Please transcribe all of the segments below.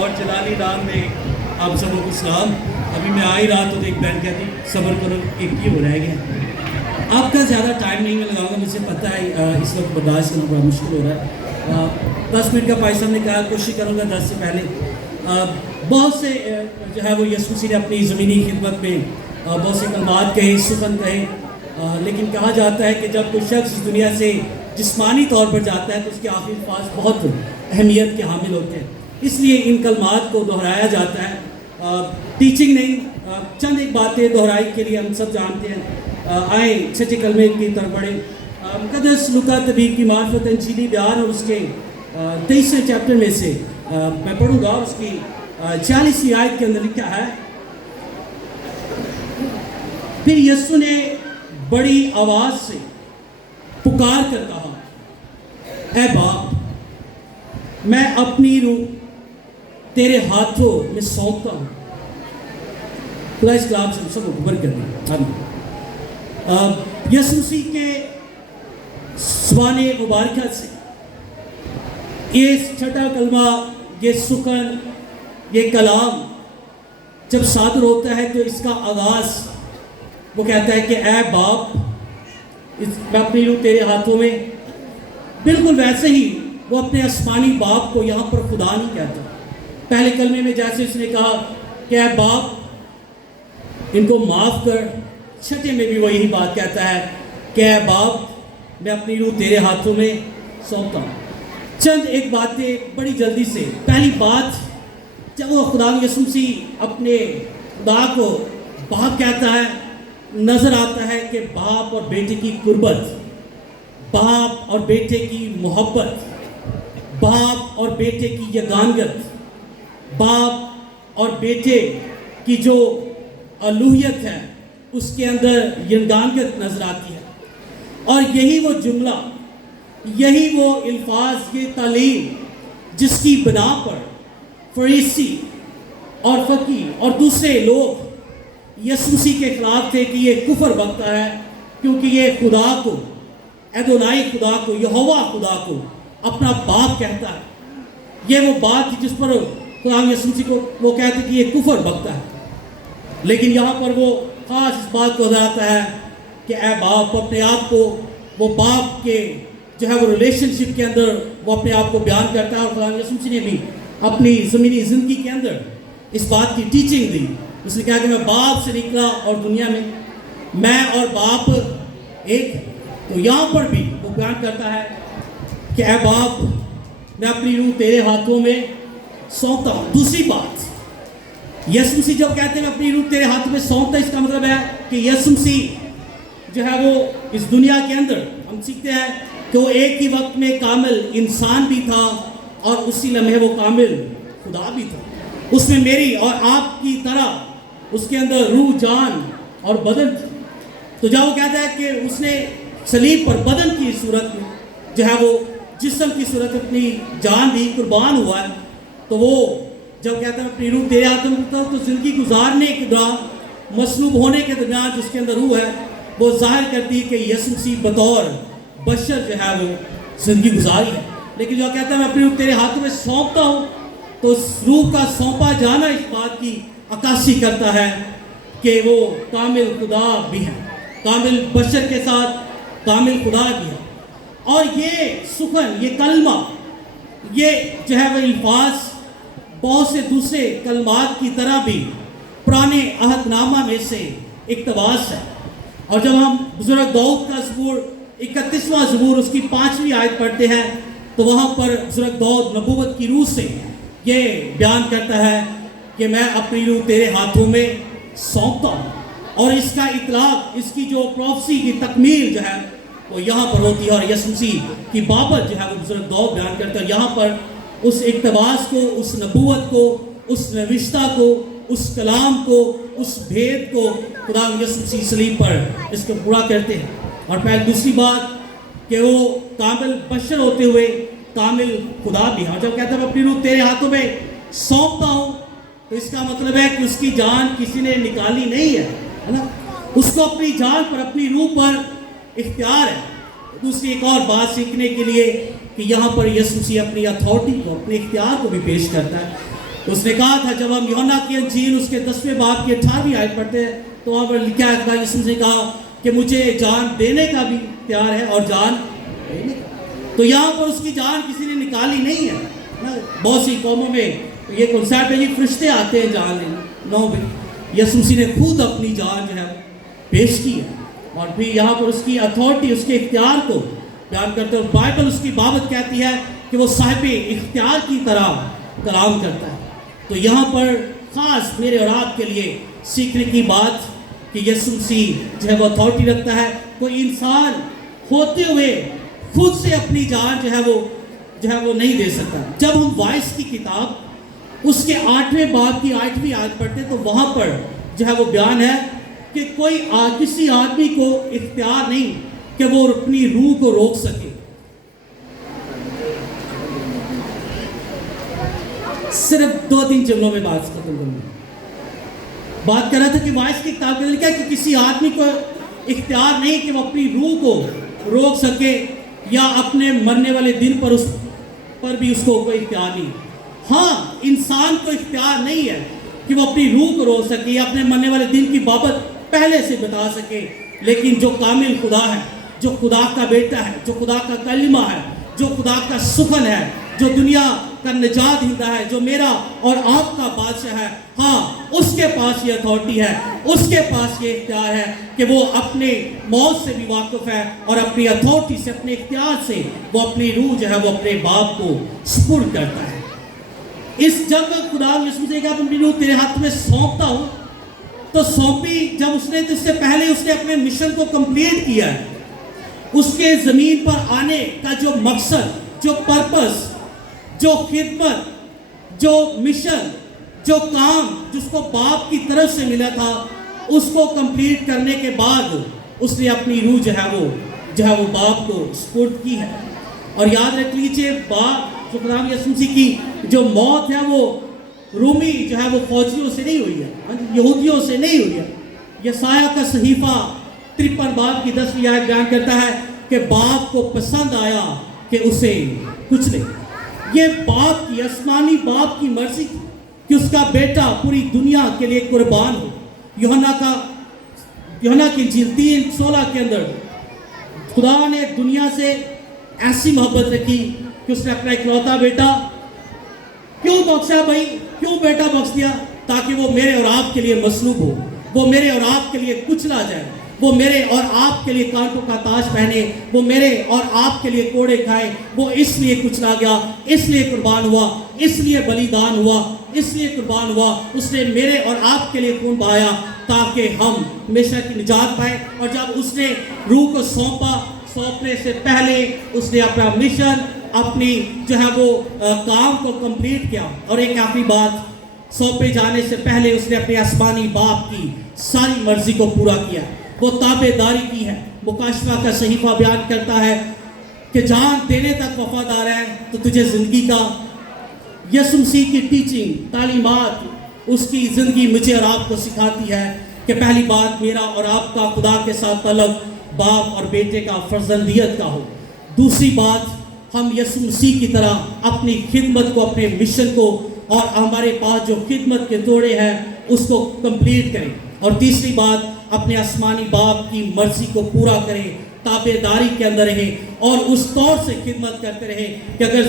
اور جلالی نام میں آپ سب کو سلام. ابھی میں آ ہی رہا تو ایک بہن کہتی صبر کرو ایک ہی ہو رہ گیا. آپ کا زیادہ ٹائم نہیں میں لگاؤں گا, مجھے پتہ ہے اس وقت برداشت کرنا بڑا مشکل ہو رہا ہے. 10 منٹ کا بھائی صاحب نے کہا, کوشش کروں گا 10 سے پہلے. بہت سے جو ہے وہ یسوع مسیح نے اپنی زمینی خدمت میں بہت سے کلمات کہے, سخن کہے, لیکن کہا جاتا ہے کہ جب کوئی شخص اس دنیا سے جسمانی طور پر جاتا ہے تو اس کے آخری الفاظ بہت اہمیت کے حامل ہوتے ہیں. اس لیے ان کلمات کو دہرایا جاتا ہے, ٹیچنگ نہیں, چند ایک باتیں دہرائی کے لیے ہم سب جانتے ہیں. آئیں چھٹے کلمے کی طرف بڑھیں. مقدس لوکا طبیب کی معرفت انجیلی بیان اور اس کے 23ویں چیپٹر میں سے میں پڑھوں گا, اور اس کی 40ویں آیت کے اندر لکھا ہے, پھر یسوع نے بڑی آواز سے پکار کر کہا, اے باپ, میں اپنی روح تیرے ہاتھوں میں سونپتا ہوں. خدا اس کلام سے سب کو خبر کر دیں. یسوع مسیح کے زبان مبارکہ سے یہ چھٹا کلمہ, یہ سخن, یہ کلام جب صادر ہوتا ہے تو اس کا آغاز وہ کہتا ہے کہ اے باپ, میں اپنی روح تیرے ہاتھوں میں. بالکل ویسے ہی وہ اپنے آسمانی باپ کو یہاں پر خدا نہیں کہتا. پہلے کلمے میں جیسے اس نے کہا کہ اے باپ, ان کو معاف کر, چھٹے میں بھی وہ یہی بات کہتا ہے کہ اے باپ, میں اپنی روح تیرے ہاتھوں میں سونپتا ہوں. چند ایک باتیں بڑی جلدی سے. پہلی بات, جب وہ خدا یسوع مسیح اپنے خدا کو باپ کہتا ہے, نظر آتا ہے کہ باپ اور بیٹے کی قربت, باپ اور بیٹے کی محبت, باپ اور بیٹے کی یگانگت, باپ اور بیٹے کی جو الوہیت ہے اس کے اندر یگانگت نظر آتی ہے. اور یہی وہ جملہ, یہی وہ الفاظ, یہ تعلیم جس کی بنا پر فریسی اور فقیہ اور دوسرے لوگ یسوع مسیح کے خلاف تھے کہ یہ کفر بکتا ہے, کیونکہ یہ خدا کو, ادونائی خدا کو, یہوہ خدا کو اپنا باپ کہتا ہے. یہ وہ بات تھی جس پر خدا یسوع مسیح کو وہ کہتے کہ یہ کفر بکتا ہے. لیکن یہاں پر وہ خاص اس بات کو دہراتا ہے کہ اے باپ, اپنے آپ کو وہ باپ کے جو ہے وہ ریلیشن شپ کے اندر وہ اپنے آپ کو بیان کرتا ہے. اور خدا یسوع مسیح نے بھی اپنی زمینی زندگی کے اندر اس بات کی ٹیچنگ دی. اس نے کہا کہ میں باپ سے نکلا اور دنیا میں اور باپ ایک. تو یہاں پر بھی وہ بیان کرتا ہے کہ اے باپ, میں اپنی روح تیرے ہاتھوں میں سونپتا ہوں. دوسری بات, یسوع مسیح جب کہتے ہیں میں اپنی روح تیرے ہاتھوں میں سونپتا, اس کا مطلب ہے کہ یسوع مسیح جو ہے وہ اس دنیا کے اندر ہم سیکھتے ہیں کہ وہ ایک ہی وقت میں کامل انسان بھی تھا اور اسی لمحے وہ کامل خدا بھی تھا. اس میں میری اور آپ کی طرح اس کے اندر روح, جان اور بدن تھی. تو جب وہ کہتا ہے کہ اس نے صلیب پر بدن کی صورت میں جو ہے وہ جسم کی صورت اپنی جان دی, قربان ہوا ہے, تو وہ جب کہتا ہے اپنی روح تیرے ہاتھوں میں تو زندگی گزارنے کے دوران, مصلوب ہونے کے درمیان جس کے اندر روح ہے وہ ظاہر کرتی ہے کہ یسوع مسیح بطور بشر جو ہے وہ زندگی گزاری ہے. لیکن جو کہتا ہے میں اپنی روح تیرے ہاتھوں میں سونپتا ہوں, تو اس روح کا سونپا جانا اس بات کی عکاسی کرتا ہے کہ وہ کامل خدا بھی ہے, کامل بشر کے ساتھ کامل خدا بھی ہے. اور یہ سخن, یہ کلمہ, یہ جو ہے وہ الفاظ بہت سے دوسرے کلمات کی طرح بھی پرانے عہد نامہ میں سے اقتباس ہے. اور جب ہم بزرگ داؤد کا زبور 31واں زبور اس کی 5ویں آیت پڑھتے ہیں تو وہاں پر بزرگ داؤد نبوت کی روح سے یہ بیان کرتا ہے کہ میں اپنی روح تیرے ہاتھوں میں سونپتا ہوں. اور اس کا اطلاق, اس کی جو پروفیسی کی تکمیل جو ہے وہ یہاں پر ہوتی ہے. اور یسوع مسیح کی بابت جو ہے وہ بزرگ داؤد بیان کرتا ہے. یہاں پر اس اقتباس کو, اس نبوت کو, اس نوشتہ کو, اس کلام کو, اس بھید کو خدا یسوع مسیح صلیب پر اس کو پورا کرتے ہیں. اور پھر دوسری بات کہ وہ کامل بشر ہوتے ہوئے کامل خدا بھی ہے. اور جب کہتا ہے میں اپنی روح تیرے ہاتھوں میں سونپتا ہوں, تو اس کا مطلب ہے کہ اس کی جان کسی نے نکالی نہیں ہے نا, اس کو اپنی جان پر, اپنی روح پر اختیار ہے. دوسری ایک اور بات سیکھنے کے لیے کہ یہاں پر یسوع مسیح اپنی اتھارٹی کو, اپنے اختیار کو بھی پیش کرتا ہے. اس نے کہا تھا جب ہم یوحنا کی انجیل اس کے 10ویں باب کی 18ویں آیت پڑھتے ہیں تو وہاں پر لکھا ہے خدا یسوع نے کہا کہ مجھے جان دینے کا بھی تیار ہے اور جان دینے کا۔ تو یہاں پر اس کی جان کسی نے نکالی نہیں ہے۔ بہت سی قوموں میں یہ کنسیپٹ ہے کہ فرشتے آتے ہیں جان لینے، نو بھی یسوع مسیح نے خود اپنی جان جو ہے پیش کی ہے، اور پھر یہاں پر اس کی اتھارٹی، اس کے اختیار کو بیان کرتے ہیں۔ بائبل اس کی بابت کہتی ہے کہ وہ صاحب اختیار کی طرح کلام کرتا ہے۔ تو یہاں پر خاص میرے اور آپ کے لیے سیکھنے کی بات کہ یسوع مسیح جو ہے وہ اتھارٹی رکھتا ہے۔ کوئی انسان ہوتے ہوئے خود سے اپنی جان جو ہے وہ نہیں دے سکتا۔ جب ہم وائس کی کتاب اس کے 8ویں باب کی 8ویں آیت پڑھتے تو وہاں پر جو ہے وہ بیان ہے کہ کوئی کسی آدمی کو اختیار نہیں کہ وہ اپنی روح کو روک سکے۔ صرف 2-3 جملوں میں بات ختم کروں گا۔ بات کر رہا تھا کہ وائس کی کتاب کے اندر کیا کہ کسی آدمی کو اختیار نہیں کہ وہ اپنی روح کو روک سکے، یا اپنے مرنے والے دن پر بھی اس کو کوئی اختیار نہیں۔ ہاں، انسان کو اختیار نہیں ہے کہ وہ اپنی روح کو روک سکے یا اپنے مرنے والے دن کی بابت پہلے سے بتا سکے، لیکن جو کامل خدا ہے، جو خدا کا بیٹا ہے، جو خدا کا کلمہ ہے، جو خدا کا سخن ہے، جو دنیا کا نجات دہندہ ہے، جو میرا اور آپ کا بادشاہ ہے، ہاں اس کے پاس یہ اتھارٹی ہے، اس کے پاس یہ اختیار ہے کہ وہ اپنے موت سے بھی واقف ہے، اور اپنی اتھارٹی سے، اپنے اختیار سے وہ اپنی روح جو ہے وہ اپنے باپ کو سپرد کرتا ہے۔ اس جب خدا یسوع سے کہا اپنی روح تیرے ہاتھ میں سونپتا ہوں، تو سونپی جب اس نے، تو اس سے پہلے اس نے اپنے مشن کو کمپلیٹ کیا ہے۔ اس کے زمین پر آنے کا جو مقصد، جو پرپس، جو خدمت، جو مشن، جو کام جس کو باپ کی طرف سے ملا تھا، اس کو کمپلیٹ کرنے کے بعد اس نے اپنی روح جو ہے وہ باپ کو سپرد کی ہے۔ اور یاد رکھ لیجئے، باپ جو خدا یسوع مسیح کی جو موت ہے وہ رومی جو ہے وہ فوجیوں سے نہیں ہوئی ہے، یہودیوں سے نہیں ہوئی ہے۔ یسایہ کا صحیفہ 53 باب کی 10ویں آیت بیان کرتا ہے کہ باپ کو پسند آیا کہ اسے کچھ لے۔ یہ باپ کی، آسمانی باپ کی مرضی تھی کہ اس کا بیٹا پوری دنیا کے لیے قربان ہو۔ یوحنا کی انجیل 3:16 کے اندر خدا نے دنیا سے ایسی محبت رکھی کہ اس نے اپنا اکلوتا بیٹا کیوں بخشا بھائی، کیوں بیٹا بخش دیا؟ تاکہ وہ میرے اور آپ کے لیے مصلوب ہو، وہ میرے اور آپ کے لیے کچلا جائے، وہ میرے اور آپ کے لیے کانٹوں کا تاج پہنے، وہ میرے اور آپ کے لیے کوڑے کھائے۔ وہ اس لیے کچلا گیا، اس لیے قربان ہوا، اس لیے بلیدان ہوا، اس لیے قربان ہوا۔ اس نے میرے اور آپ کے لیے خون بہایا تاکہ ہم ہمیشہ کی نجات پائے۔ اور جب اس نے روح کو سونپنے سے پہلے اس نے اپنا مشن، اپنی جو ہے وہ کام کو کمپلیٹ کیا۔ اور ایک آخری بات، سونپے جانے سے پہلے اس نے اپنے آسمانی باپ کی ساری مرضی کو پورا کیا، وہ تابع داری کی ہے۔ مکاشفہ کا صحیفہ بیان کرتا ہے کہ جان دینے تک وفادار ہے تو تجھے زندگی کا، یسوع مسیح کی ٹیچنگ، تعلیمات، اس کی زندگی مجھے اور آپ کو سکھاتی ہے کہ پہلی بات، میرا اور آپ کا خدا کے ساتھ تعلق باپ اور بیٹے کا، فرزندیت کا ہو۔ دوسری بات، ہم یسوع مسیح کی طرح اپنی خدمت کو، اپنے مشن کو، اور ہمارے پاس جو خدمت کے توڑے ہیں اس کو کمپلیٹ کریں۔ اور تیسری بات، اپنے آسمانی باپ کی مرضی کو پورا کریں، تابع داری کے اندر رہیں، اور اس طور سے خدمت کرتے رہیں کہ اگر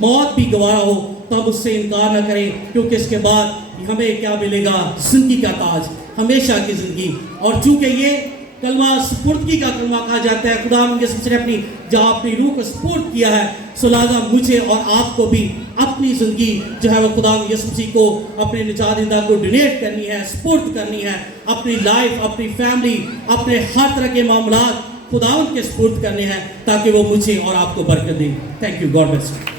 موت بھی گوارا ہو تو ہم اس سے انکار نہ کریں، کیونکہ اس کے بعد ہمیں کیا ملے گا؟ زندگی کا تاج، ہمیشہ کی زندگی۔ اور چونکہ یہ کلمہ سپردگی کا کلمہ کہا جاتا ہے، خدا یسوع نے اپنی روح کو سپرد کیا ہے، سو لہذا مجھے اور آپ کو بھی اپنی زندگی جو ہے وہ خدا یسوع مسیح کو، اپنے نجات دہندہ کو ڈونیٹ کرنی ہے، سپرد کرنی ہے۔ اپنی لائف، اپنی فیملی، اپنے ہر طرح کے معاملات خداوند کے سپرد کرنے ہیں تاکہ وہ مجھے اور آپ کو برکت دے۔ Thank you, God bless you.